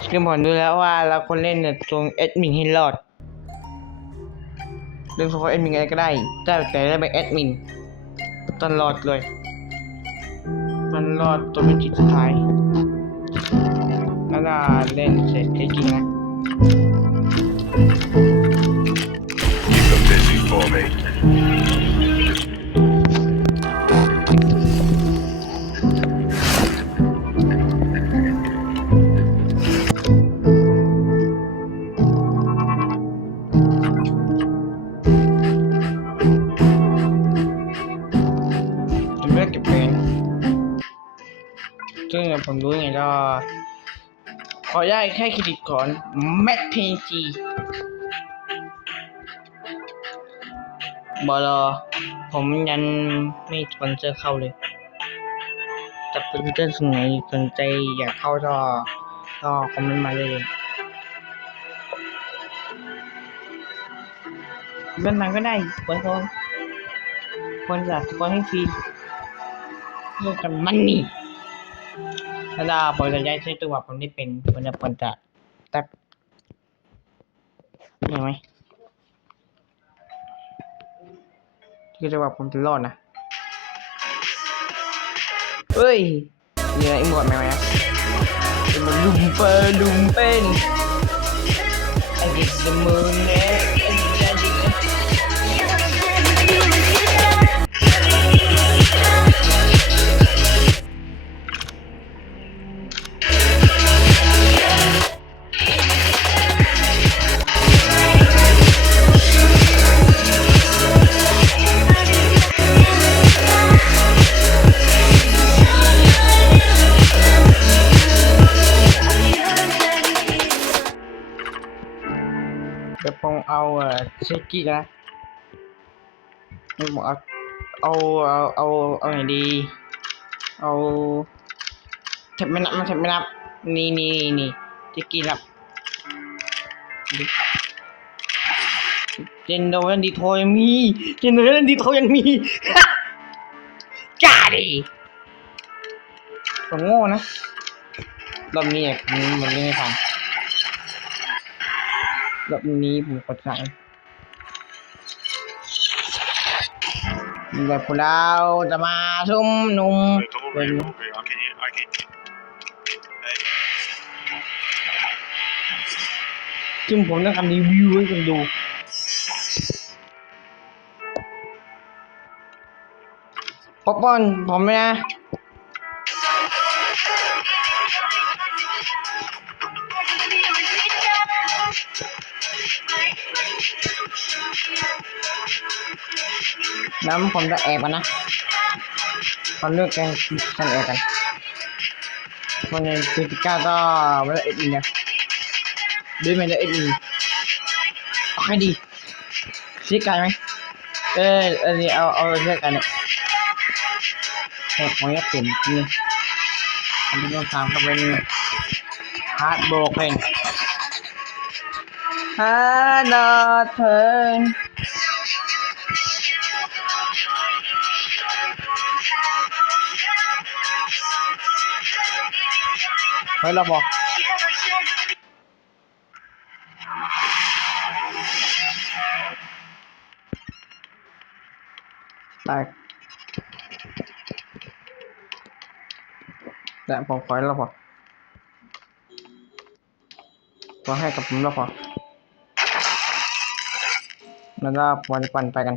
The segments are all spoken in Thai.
คือผมดูแล้วว่าเราคนเล่นเนี่ยตรงแอดมินให้รอดเรื่องเฉพาะแอดมินอะไรก็ได้แต่ได้เป็นแอดมินตลอดเลยมันรอดตัวเป็นจิตสุดท้ายแล้วก็เล่นเสร็จจริงๆนะ Keep them busy for me. ผมเลือกเก็บเป็นซึ่งผมรู้ไงก็ขอได้แค่เครดิตก่อนแม็กเพนจีบอลผมยันไม่สปอนเซอร์เข้าเลยแต่เพื่อนๆส่วนไหนสนใจอยากเข้าก็คอมเมนต์มาเลยเล่นมาก็ได้คนจากสปอนให้ฟรีเรื่องกันมันนี่ถ้าผมจะย้ายใช้ตัวผมได้เป็นคนจะแท็บเห็นไหมที่จะว่าผมจะรอดนะเฮ้ยมีอะไรอีกหมดไหมมันลุมเป็น I get the moon and เดี๋ยวผมเอาเชคกี้นะผมเอาไหนดีเอาแทบไม่นับนี่เชคกี้นับเจนโดนันดีโทยังมีจ้าดิผมโง่นะรอบนี้มันเล่นไม่ทันรอบนี้ผมกดสั่งแบบพวกเราจะมาชุมนุม Come over here. I can. ซึ่งผมต้องทำรีวิวให้คุณดูป๊อปปอนผมนะน้ำผมจะแอบกันนะตอนเลือกกันแอบกันคนในพิจิกาก็เวลาเอ็ดอินเนี่ยด้วยมันจะเอ็ดอินโอเคดีชี้ไกลไหมอันนี้เอาเลือกกันเนี่ยแอบของยักษ์เต็มนี่อันนี้ต้องทำก็เป็นฮาร์ดโบรกเป็นฮาร์ดเทิร์นเฮ้ยเราบอกได้แต่ผมขอให้เราพอให้กับผมเราพอแล้วก็วันจะปั่นไปกัน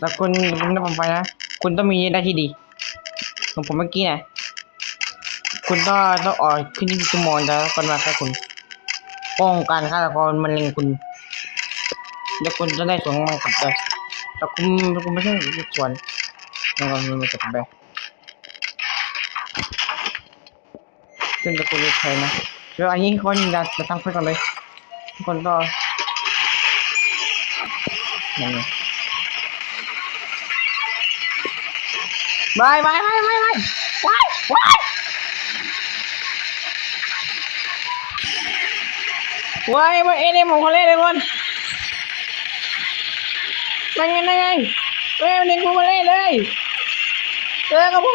แต่คุณต้องปั่นไปนะคุณต้องมีได้ที่ดีของผมเมื่อกี้นะคุณต้องออกขึ้นที่ชั่วโมงแล้วคนมาแค่คุณป้องกันฆาตกรมันเล็งคุณแล้วคุณจะได้สวนมันกลับเลยแต่คุณไม่ใช่สวนแล้วก็มันจะกลับไปซึ่งจะคุณจะใช้นะเดี๋ยวอันนี้คนจะตั้งเพื่อนกันเลยทุกคนก็นั่นไงไม่ว้ายมันเอ็นเอ็มของคนเล่นเลยคนนั่นไง เฮ้ยมันเด็กกูมาเลยกระพุ้ง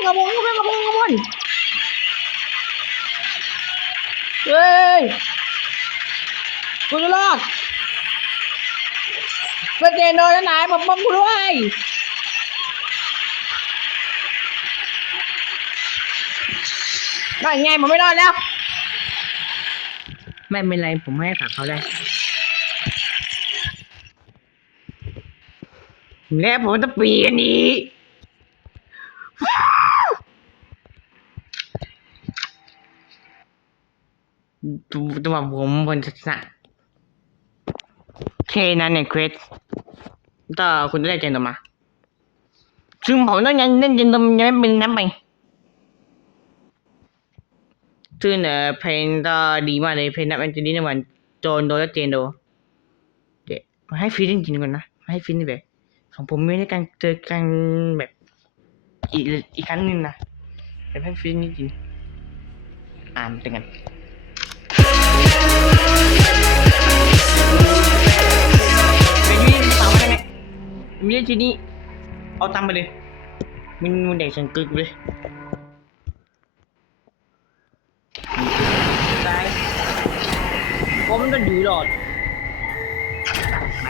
เฮ้ยกูจะรอดเป็นเจนโดนไหนบอกมึงกูด้วยได้ไงผมไม่รอดแล้วไม่เป็นไรผมให้ขาเขาได้แล้วผมจะเปลี่ยนอีกตัวผมบนชนะแค่นั้นเนี่ยเควสต่อคุณได้เจนตัวมาซึ่งผมต้องยังเล่นเจนตัวยังไม่เป็นน้ำไปซึ่งเพลงก็ดีมากเลยเพลงนั้นเป็นจะดีในวันโจนโดและเจนโดเดี๋ยวมาให้ฟีลจริงๆก่อนนะให้ฟีลแบบของผมไม่ได้การเจอกันแบบอีกครั้งหนึ่งนะแต่ให้ฟีลจริงๆเป็นกันมีเรื่องทีนี้เอาตังไปเลยมันเด็กฉันกึกเลยตายผมมันก็อยู่หลอดไป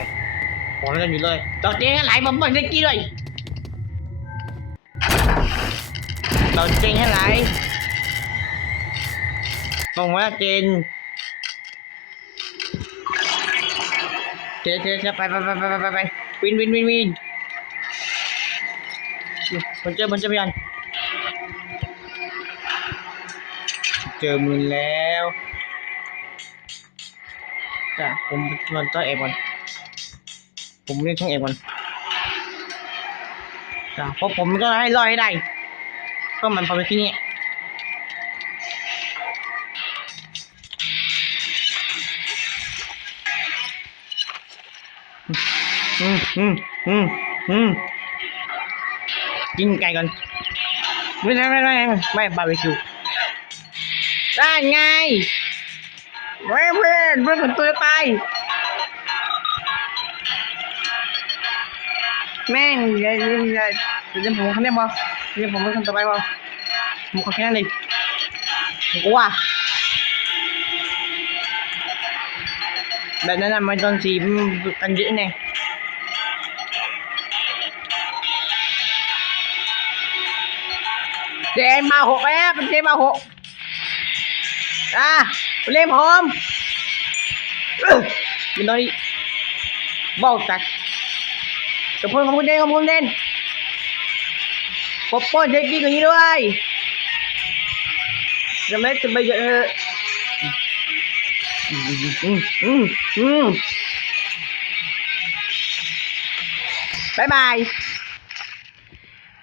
ผมมันก็อยู่เลยต่อเจ๊ให้ไหลผมเปิดได้กี่เลยต่อเจ๊ให้ไหลตรงว่าเจนเจ๊ไปวินผมเจอพยันเจอมือแล้วจ้ะผมมันต้องเอฟก่อนผมเรียกช่างเอฟก่อนจ้ะเพราะผมก็ให้รอให้ได้ก็มันพอไปที่นี่กินไก่ก่อนไม่บาร์บีคิวได้ไงเพื่อนผมตัวจะตายแม่งเดี๋ยวผมเขาเนี่ยบอเดี๋ยวผมไม่ทำต่อไปบอผมขอแค่นั้นเลยผมกลัวแบบนั้นมันโดนสีกันเยอะไงเจนมาหกแล้วเป็นเจนมาหกเล่นพร้อมเป็นตอนนี้บอกจัดกับเพื่อนของคุณเด่นปกป้องเด็กดีกว่านี้ด้วยจะไม่จะไปเยอะบาย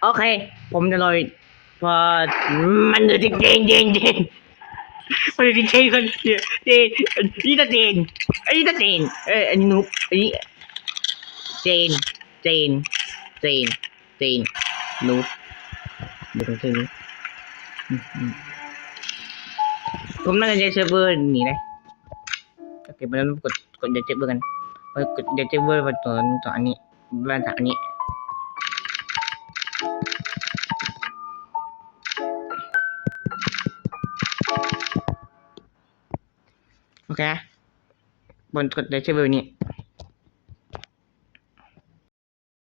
โอเคผมจะลอยพอมันเดือดเจนมันเดือดเจนคนเจนนี่ตาเจนอันนี้นุ๊กอันนี้เจนนุ๊กเดี๋ยวตรงนี้ผมน่าจะใช้เซิร์ฟเวอร์หนีเลยโอเคมาแล้วกดเดี๋ยวเซิร์ฟเวอร์กันกดเดี๋ยวเซิร์ฟเวอร์มาตัวอันนี้บ้านจากอันนี้โอเคบนกดเดี๋ยวเซิร์ฟเวอร์นี้